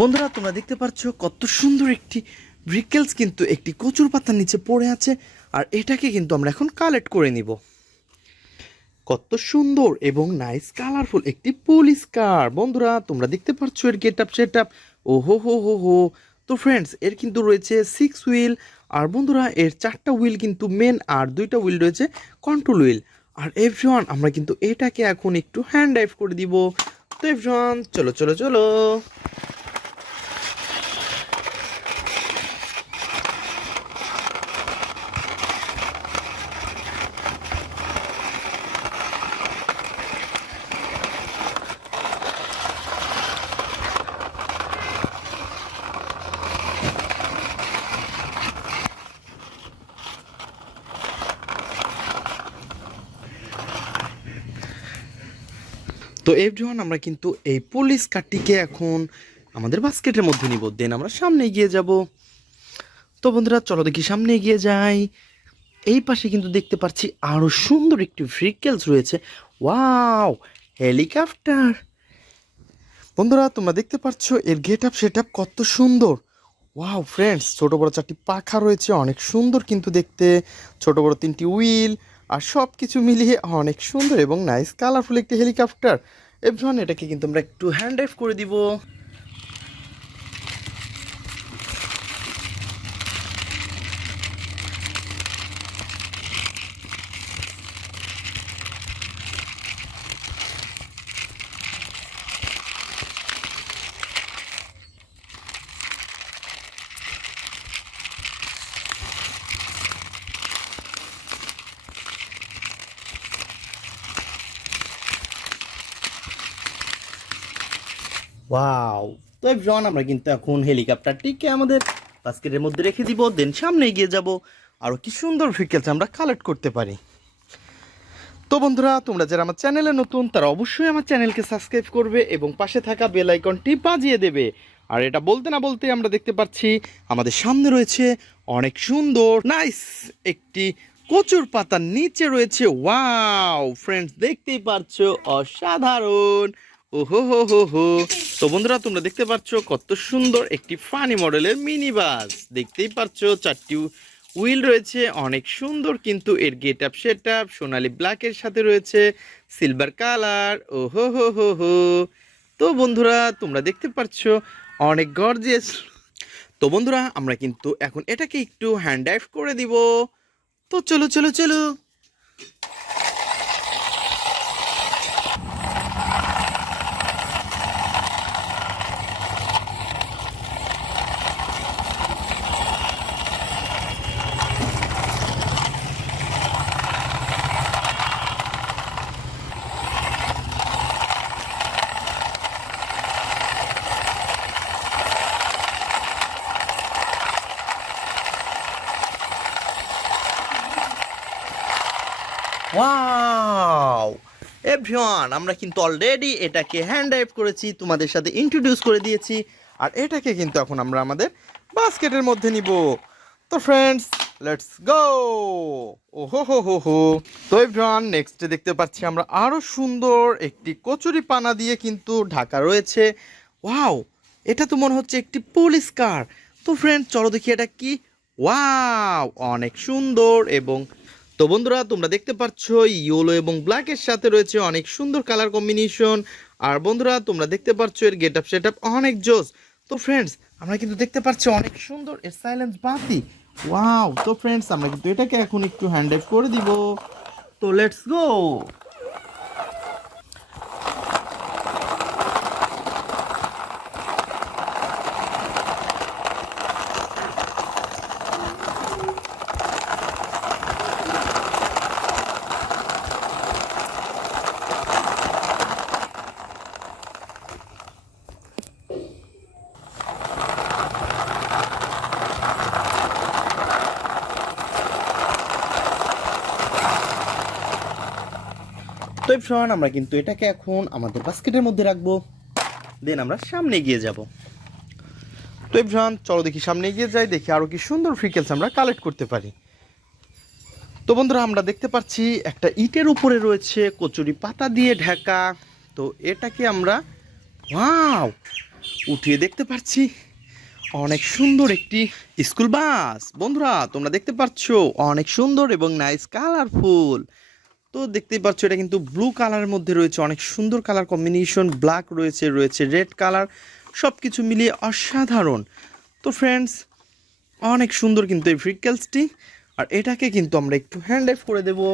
বন্ধুরা তোমরা দেখতে পাচ্ছ কত সুন্দর একটি ব্রিকেলস কিন্তু একটি কচুর পাতার নিচে পড়ে আছে। আর এটাকে কিন্তু আমরা এখন কালেক্ট করে নিব। কত সুন্দর এবং নাইস কালারফুল একটি পুলিশ কার। বন্ধুরা তোমরা দেখতে পাচ্ছ এর গেট আপ সেট আপ। ও হো হো হো হো। তো ফ্রেন্ডস এর কিন্তু রয়েছে 6 হুইল। আর বন্ধুরা এর 4টা হুইল কিন্তু মেন আর 2টা হুইল রয়েছে কন্ট্রোল হুইল। আর এভরিওয়ান আমরা কিন্তু এটাকে এখন একটু হ্যান্ড ড্রাইভ করে দিব। তো এভরিওয়ান চলো চলো চলো। তো এভরিওয়ান আমরা কিন্তু এই পুলিশ কারটিকে এখন আমাদের বাস্কেটের মধ্যে নিব, দেন আমরা সামনে এগিয়ে যাব। তো বন্ধুরা চলো দেখি সামনে এগিয়ে যাই। এই পাশে কিন্তু দেখতে পাচ্ছি আরো সুন্দর একটি ভেহিকলস রয়েছে। Wow, helicopter. বন্ধুরা তোমরা দেখতে পাচ্ছ এর গেট আপ সেট আপ কত সুন্দর। ওয়াও ফ্রেন্ডস, ছোট বড় 4টি পাখা রয়েছে, অনেক সুন্দর কিন্তু দেখতে। ছোট বড় 3টি হুইল আর সব কিছু মিলিয়ে অনেক সুন্দর এবং নাইস কালারফুল একটি হেলিকপ্টার। এভরিওয়ান এটাকে কিন্তু আমরা একটু হ্যান্ড ড্রাইভ করে দিব। ওয়াও। তো এভরিওয়ান আমরা কিন্তু এখন হেলিকপ্টারটিকে আমাদের বাস্কেটের মধ্যে রেখে দিব, দেন সামনে এগিয়ে যাব। আরও কি সুন্দর ভেহিকলস আমরা কালেক্ট করতে পারি। তো বন্ধুরা তোমরা যারা আমার চ্যানেলে নতুন তারা অবশ্যই আমার চ্যানেলকে সাবস্ক্রাইব করবে এবং পাশে থাকা বেল আইকনটি বাজিয়ে দেবে। আর এটা বলতে না বলতে আমরা দেখতে পাচ্ছি আমাদের সামনে রয়েছে অনেক সুন্দর নাইস একটি কচুর পাতার নিচে রয়েছে। ওয়াও ফ্রেন্ডস, দেখতেই পাচ্ছ অসাধারণ। ওহো হো হো হো। তো বন্ধুরা তোমরা দেখতে পাচ্ছ কত সুন্দর একটি ফানি মডেলের মিনি বাস। দেখতেই পাচ্ছ 4টি হুইল রয়েছে, অনেক সুন্দর কিন্তু এর গেট আপ সেট আপ সোনালি ব্ল্যাকের সাথে রয়েছে সিলভার কালার। ও হো হো হো হো। তো বন্ধুরা তোমরা দেখতে পাচ্ছ অনেক গর্জিয়াস। তো বন্ধুরা আমরা কিন্তু এখন এটাকে একটু হ্যান্ড ড্রাইভ করে দিব। তো চলো চলো চলো। ওয়াও এভরিওয়ান, আমরা কিন্তু অলরেডি এটাকে হ্যান্ড ড্রাইভ করেছি, তোমাদের সাথে ইন্ট্রোডিউস করে দিয়েছি। আর এটাকে কিন্তু এখন আমরা আমাদের বাস্কেটের মধ্যে নিব। তো ফ্রেন্ডস লেটস গো। ও হো হো হো হো। তো এভরিওয়ান নেক্সটে দেখতে পাচ্ছি আমরা আরও সুন্দর একটি কচুরি পানা দিয়ে কিন্তু ঢাকা রয়েছে। ওয়াও, এটা তো মনে হচ্ছে একটি পুলিশ কার। তো ফ্রেন্ডস চলো দেখি এটা কি। ওয়াও অনেক সুন্দর। এবং তো বন্ধুরা তোমরা দেখতে পাচ্ছ ইয়েলো এবং ব্ল্যাকের সাথে রয়েছে অনেক সুন্দর কালার কম্বিনেশন। আর বন্ধুরা তোমরা দেখতে পাচ্ছ এর গেট আপ সেট আপ অনেক জোস। তো ফ্রেন্ডস আমরা কিন্তু দেখতে পাচ্ছি অনেক সুন্দর এর সাইলেন্স বাতি। ওয়াও। তো ফ্রেন্ডস আমরা কিন্তু এটাকে এখন একটু হ্যান্ড ড্রাইভ করে দিব। তো লেটস গো। তো এভরিওয়ান আমরা কিন্তু এটাকে এখন আমাদের বাস্কেটের মধ্যে রাখবো, দেন আমরা সামনে এগিয়ে যাব। তো এভরিওয়ান চলো দেখি সামনে এগিয়ে যাই, দেখি আরও কি সুন্দর ফ্রিকেলস আমরা কালেক্ট করতে পারি। তো বন্ধুরা আমরা দেখতে পাচ্ছি একটা ইটের উপরে রয়েছে কচুরি পাতা দিয়ে ঢাকা। তো এটাকে আমরা ওয়াও উঠিয়ে দেখতে পাচ্ছি অনেক সুন্দর একটি স্কুল বাস। বন্ধুরা তোমরা দেখতে পাচ্ছ অনেক সুন্দর এবং নাইস কালারফুল। তো দেখতেই পাচ্ছ এটা কিন্তু ব্লু কালারের মধ্যে রয়েছে, অনেক সুন্দর কালার কম্বিনেশন, ব্ল্যাক রয়েছে, রয়েছে রেড কালার, সব কিছু মিলিয়ে অসাধারণ। তো ফ্রেন্ডস অনেক সুন্দর কিন্তু এই ভেহিকলসটি। আর এটাকে কিন্তু আমরা একটু হ্যান্ড ড্রাইভ করে দেবো।